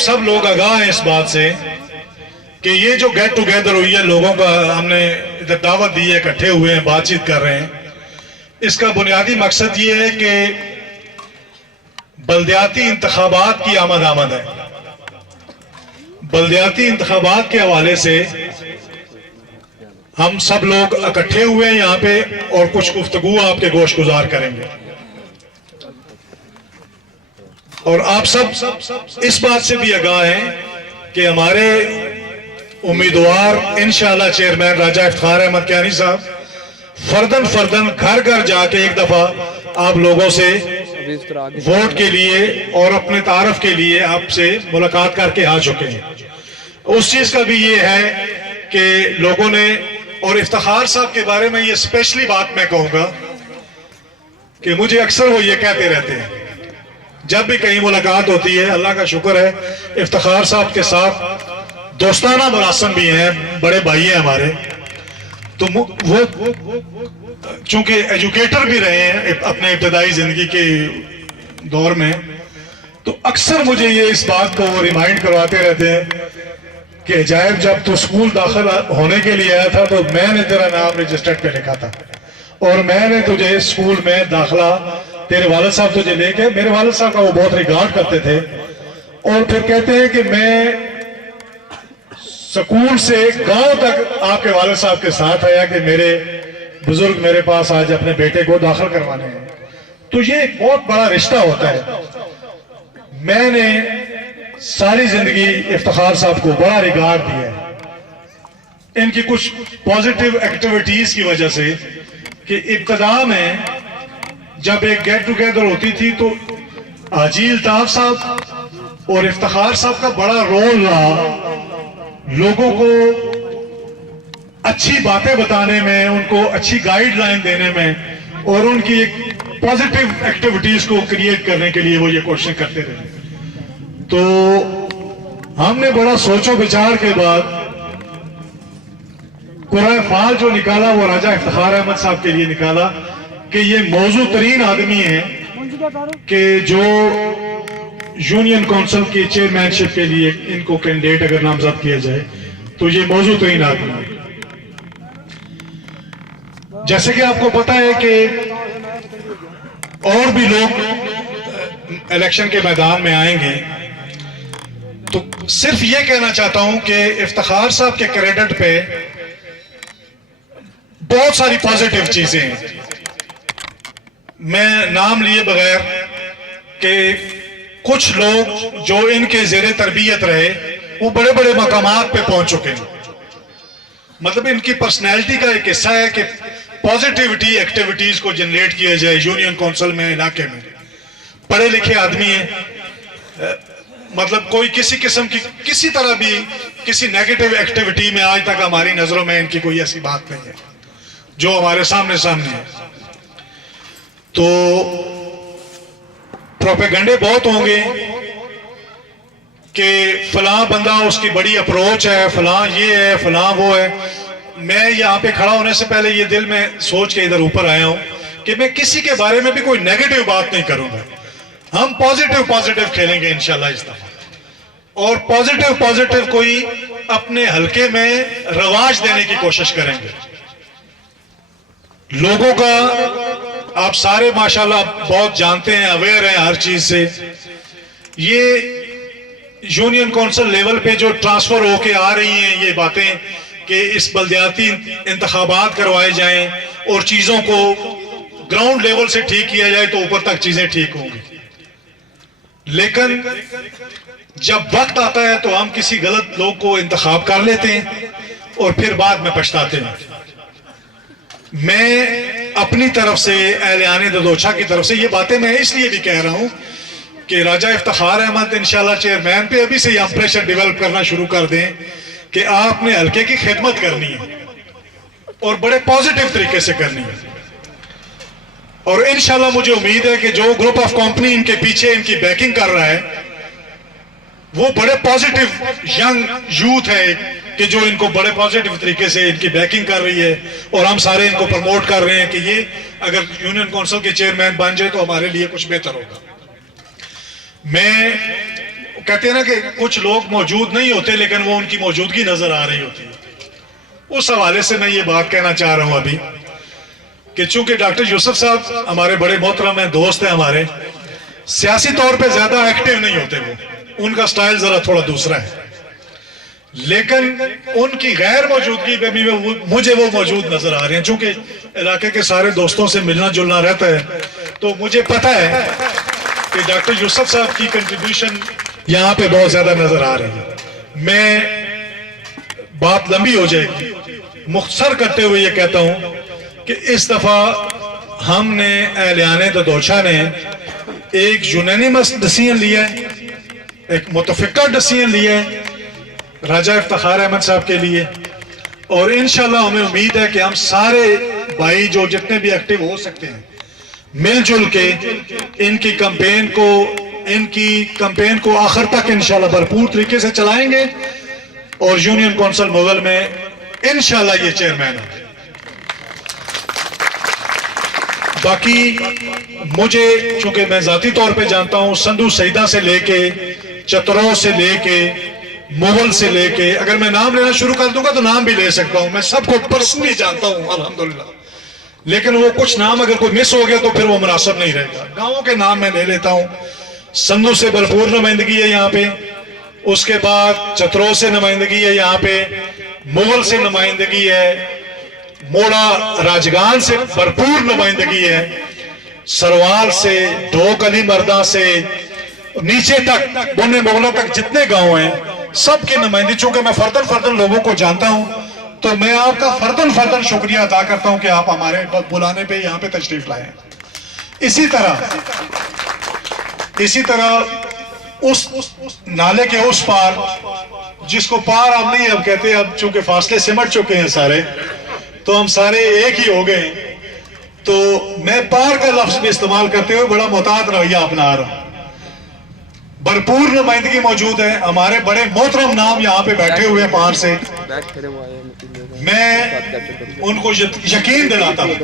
सब लोग आगाह हैं इस बात से कि ये जो गेट टुगेदर हुई है, लोगों का हमने इधर दावत दी है, इकट्ठे हुए हैं, बातचीत कर रहे हैं, इसका बुनियादी मकसद ये है कि बल्दियाती इंतखाबात की आमद है। बल्दियाती इंतखाबात के हवाले से हम सब लोग इकट्ठे हुए हैं यहाँ पे और कुछ गुफ्तगू आपके गोश गुजार करेंगे। और आप सब इस बात से भी आगाह हैं कि हमारे उम्मीदवार इंशाअल्लाह चेयरमैन राजा इफ्तिखार अहमद कियानी साहब फर्दन घर घर जाके एक दफा आप लोगों से वोट के लिए और अपने तारफ के लिए आपसे मुलाकात करके आ चुके हैं। उस चीज का भी ये है कि लोगों ने, और इफ्तिखार साहब के बारे में ये स्पेशली बात मैं कहूंगा कि मुझे अक्सर वो ये कहते रहते हैं जब भी कहीं मुलाकात होती है, अल्लाह का शुक्र है इफ्तिखार साहब के साथ दोस्ताना मुरासम भी हैं, बड़े भाई हैं हमारे, तो वो चूंकि एजुकेटर भी रहे हैं अपने इब्तदाई जिंदगी के दौर में, तो अक्सर मुझे ये इस बात को रिमाइंड करवाते रहते हैं कि जायब जब तो स्कूल दाखिल होने के लिए आया था तो मैंने तेरा नाम रजिस्टर्ड पे लिखा था और मैंने तुझे स्कूल में दाखिला, तेरे वालिद साहब तुझे लेके, मेरे वालिद साहब का वो बहुत रिगार्ड करते थे, और फिर कहते हैं कि मैं स्कूल से गांव तक आपके वालिद साहब के साथ आया कि मेरे बुजुर्ग मेरे पास आज अपने बेटे को दाखिल करवाने हैं। तो ये एक बहुत बड़ा रिश्ता होता है। मैंने सारी जिंदगी इफ्तिखार साहब को बड़ा रिगार्ड दिया है इनकी कुछ पॉजिटिव एक्टिविटीज की वजह से, कि इब्तदा में जब एक गेट टुगेदर होती थी तो आजील ताफ साहब और इफ्तिखार साहब का बड़ा रोल रहा लोगों को अच्छी बातें बताने में, उनको अच्छी गाइडलाइन देने में और उनकी एक पॉजिटिव एक्टिविटीज को क्रिएट करने के लिए वो ये कोशिश करते रहे। तो हमने बड़ा सोचो विचार के बाद कुरान फाल जो निकाला वो राजा इफ्तिखार अहमद साहब के लिए निकाला कि ये मौजू तरीन आदमी है कि जो यूनियन काउंसिल की चेयरमैनशिप के लिए इनको कैंडिडेट अगर नामजद किया जाए तो ये मौजू तरीन आदमी है। जैसे कि आपको पता है कि और भी लोग इलेक्शन के मैदान में आएंगे, तो सिर्फ ये कहना चाहता हूं कि इफ्तिखार साहब के क्रेडिट पे बहुत सारी पॉजिटिव चीजें हैं। मैं नाम लिए बगैर कि कुछ लोग जो इनके जेरे तरबियत रहे वो बड़े बड़े मकामात पे पहुंच चुके हैं। मतलब इनकी पर्सनैलिटी का एक हिस्सा है कि पॉजिटिविटी एक्टिविटीज को जनरेट किया जाए। यूनियन काउंसिल में, इलाके में पढ़े लिखे आदमी हैं, मतलब कोई किसी किस्म की किसी तरह भी किसी नेगेटिव एक्टिविटी में आज तक हमारी नजरों में इनकी कोई ऐसी बात नहीं है जो हमारे सामने है। तो प्रोपेगेंडे बहुत होंगे कि फलां बंदा उसकी बड़ी अप्रोच है, फलां ये है, फलां वो है। मैं यहाँ पे खड़ा होने से पहले ये दिल में सोच के इधर ऊपर आया हूं कि मैं किसी के बारे में भी कोई नेगेटिव बात नहीं करूंगा। हम पॉजिटिव खेलेंगे इंशाल्लाह इस दफा, और पॉजिटिव कोई अपने हलके में रवाज देने की कोशिश करेंगे। लोगों का आप सारे माशाल्लाह बहुत जानते हैं, अवेयर हैं हर चीज से। ये यूनियन काउंसिल लेवल पे जो ट्रांसफर होके आ रही हैं ये बातें कि इस बल्दियाती इंतखाबात करवाए जाएं और चीजों को ग्राउंड लेवल से ठीक किया जाए तो ऊपर तक चीजें ठीक होंगी। लेकिन जब वक्त आता है तो हम किसी गलत लोग को इंतखाब कर लेते हैं और फिर बाद में पछताते हैं। मैं अपनी तरफ से, अहले ददोछा की तरफ से ये बातें मैं इसलिए भी कह रहा हूं कि राजा इफ्तिखार अहमद इंशाल्लाह चेयरमैन पे अभी से हम प्रेशर डेवलप करना शुरू कर दें कि आपने हल्के की खिदमत करनी है और बड़े पॉजिटिव तरीके से करनी है। और इंशाल्लाह मुझे उम्मीद है कि जो ग्रुप ऑफ कंपनी इनके पीछे इनकी बैकिंग कर रहा है वो बड़े पॉजिटिव यंग यूथ है कि जो इनको बड़े पॉजिटिव तरीके से इनकी बैकिंग कर रही है और हम सारे इनको प्रमोट कर रहे हैं कि ये अगर यूनियन काउंसिल के चेयरमैन बन जाए तो हमारे लिए कुछ बेहतर होगा। मैं कहते हैं ना कि कुछ लोग मौजूद नहीं होते लेकिन वो उनकी मौजूदगी नजर आ रही होती है। उस हवाले से मैं ये बात कहना चाह रहा हूं अभी कि चूंकि डॉक्टर यूसुफ साहब हमारे बड़े मोहतरम हैं, दोस्त हैं हमारे, सियासी तौर पे ज्यादा एक्टिव नहीं होते, वो उनका स्टाइल जरा थोड़ा दूसरा है, लेकिन उनकी गैर मौजूदगी पे भी मुझे वो मौजूद नजर आ रहे हैं। चूंकि इलाके के सारे दोस्तों से मिलना जुलना रहता है तो मुझे पता है कि डॉक्टर यूसुफ साहब की कंट्रीब्यूशन यहाँ पे बहुत ज्यादा नजर आ रही है। मैं बात लंबी हो जाएगी, मुख्तसर करते हुए ये कहता हूं कि इस दफा हमने एहलियाने ददोचा ने एक यूनानिमस डिसीजन लिया है, एक मुतफिका डिसीजन लिया है राजा इफ्तिखार अहमद साहब के लिए, और इंशाल्लाह हमें उम्मीद है कि हम सारे भाई जो जितने भी एक्टिव हो सकते हैं मिलजुल के इनकी कैंपेन को आखिर तक इंशाल्लाह भरपूर तरीके से चलाएंगे और यूनियन काउंसिल मुगल में इंशाल्लाह ये चेयरमैन है। बाकी मुझे चूंकि मैं जाती तौर पे जानता हूं संधू सईदा से लेके चतरों से लेके मुगल से लेके, अगर मैं नाम लेना शुरू कर दूंगा तो नाम भी ले सकता हूं, मैं सबको पर्सनली जानता हूं अल्हम्दुलिल्लाह, लेकिन वो कुछ नाम अगर कोई मिस हो गया तो फिर वो मुनासिब नहीं रहेगा। गांवों के नाम मैं ले लेता हूं। संधू से भरपूर नुमाइंदगी है यहाँ पे, उसके बाद चतरों से नुमाइंदगी है यहाँ पे, मुगल से नुमाइंदगी है, मोड़ा राजगान से भरपूर नुमाइंदगी है, सरवाल से, ढोक अली मर्दा से नीचे तक बुने मुगलों तक जितने गांव हैं सबके नुमाइंदगी। चूंकि मैं फर्दन लोगों को जानता हूं तो मैं आपका फर्दन शुक्रिया अदा करता हूं कि आप हमारे बुलाने पे यहाँ पे तशरीफ लाए। इसी तरह उस नाले के उस पार जिसको पार अब नहीं अब कहते, अब चूंकि फासले सिमट चुके हैं सारे तो हम सारे एक ही हो गए, तो मैं पार का लफ्ज भी इस्तेमाल करते हुए बड़ा मुताद रवैया अपना रहा हूं। भरपूर नुमाइंदगी मौजूद है, हमारे बड़े मोहतरम नाम यहाँ पे बैठे हुए हैं पार से। मैं उनको यकीन दिलाता हूं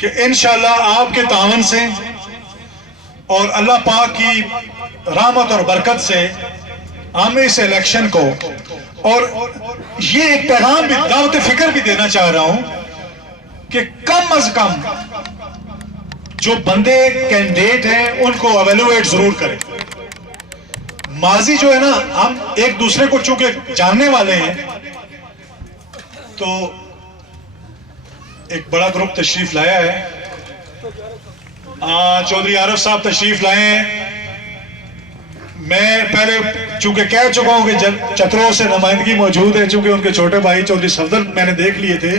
कि इंशाल्लाह आपके तावन से और अल्लाह पाक की रहमत और बरकत से हम इस इलेक्शन को, और ये एक पैगाम भी दावत फिक्र भी देना चाह रहा हूं कि कम अज कम जो बंदे कैंडिडेट हैं उनको एवेलुएट जरूर करें। माजी जो है ना, हम एक दूसरे को चूंकि जानने वाले हैं, तो एक बड़ा ग्रुप तशरीफ लाया है, चौधरी आरिफ साहब तशरीफ लाए हैं। मैं पहले चूंकि कह चुका हूं कि चतरों से नुमाइंदगी मौजूद है, चूंकि उनके छोटे भाई चौधरी सफदर मैंने देख लिए थे,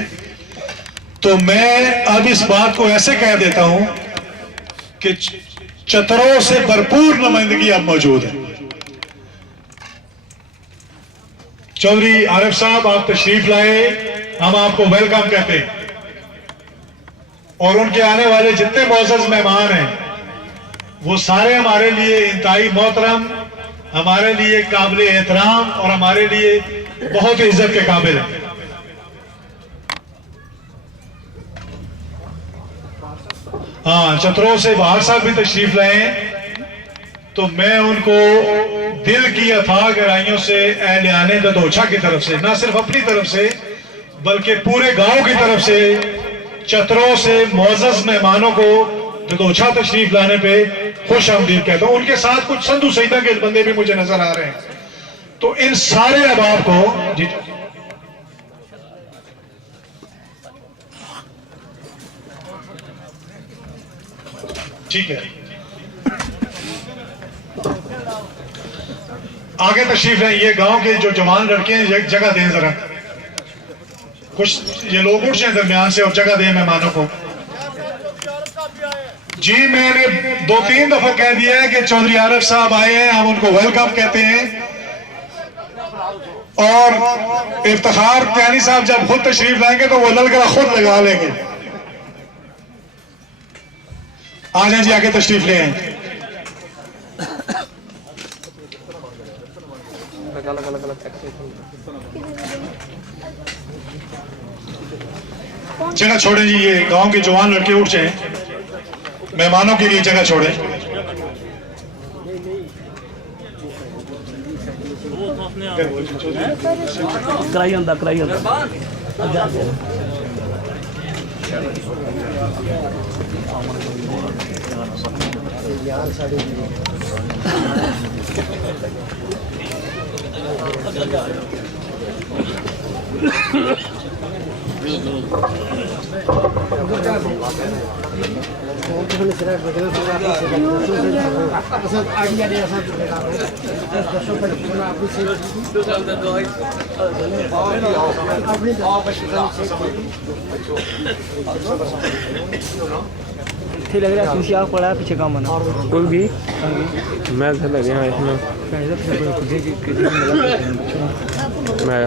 तो मैं अब इस बात को ऐसे कह देता हूं कि चतरों से भरपूर नुमाइंदगी अब मौजूद है। चौधरी आरिफ साहब आप तशरीफ लाए, हम आपको वेलकम कहते हैं, और उनके आने वाले जितने मौजूद मेहमान हैं वो सारे हमारे लिए इंतहाई मोहतरम, हमारे लिए काबिल एहतराम और हमारे लिए बहुत ही इज्जत के काबिल हैं। हाँ, चतरों से बाहर साहब भी तशरीफ लाए हैं, तो मैं उनको दिल की अथाह गहराइयों से एहलियाने ददोचा की तरफ से, ना सिर्फ अपनी तरफ से बल्कि पूरे गांव की तरफ से, चतरों से मोअज़्ज़ज़ मेहमानों को ददोचा तशरीफ लाने पे खुश आमदीद कहता हूं। उनके साथ कुछ संधू सईदा के बंदे भी मुझे नजर आ रहे हैं, तो इन सारे अहबाब को जी ठीक है, आगे तशरीफ है। ये गांव के जो जवान लड़के हैं जगह दें जरा, कुछ ये लोग उठ जाए दरमियान से और जगह दें मेहमानों को। जी मैंने 2-3 दफा कह दिया है कि चौधरी आरिफ साहब आए हैं, हम उनको वेलकम कहते हैं, और इफ्तिखार त्यानी साहब जब खुद तशरीफ लाएंगे तो वो ललकरा खुद लगा लेंगे। आ जाए जी, आगे तशरीफ ले आए। जगह छोड़े जी, ये गांव के जवान लड़के उठ जाए, मेहमानों के लिए जगह छोड़े। कराई होंदा लग रहा है पड़ा है पीछे काम कोई भी मैं लगे हैं इसमें मैं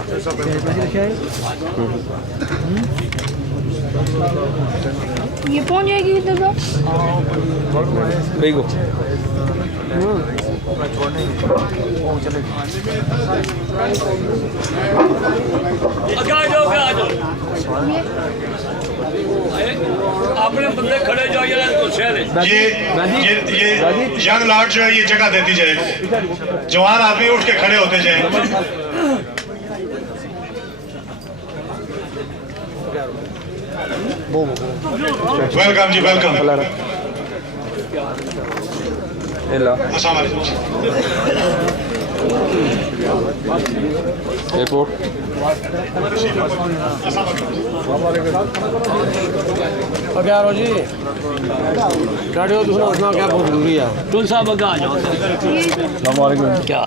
ये पहुंच जाएगी कितने का? देखो अपने बंदे खड़े जाओ ये यंग लॉर्ड जो है ये जगह देती जाए, जवान आदमी उठ के खड़े होते जाए। वेलकम जी, वेलकम। अस्सलाम वालेकुम। एयरपोर्ट क्या रो जी गाड़ी हो, दूसरा क्या बहुत जरूरी है। तुम साहब आ जाओ। क्या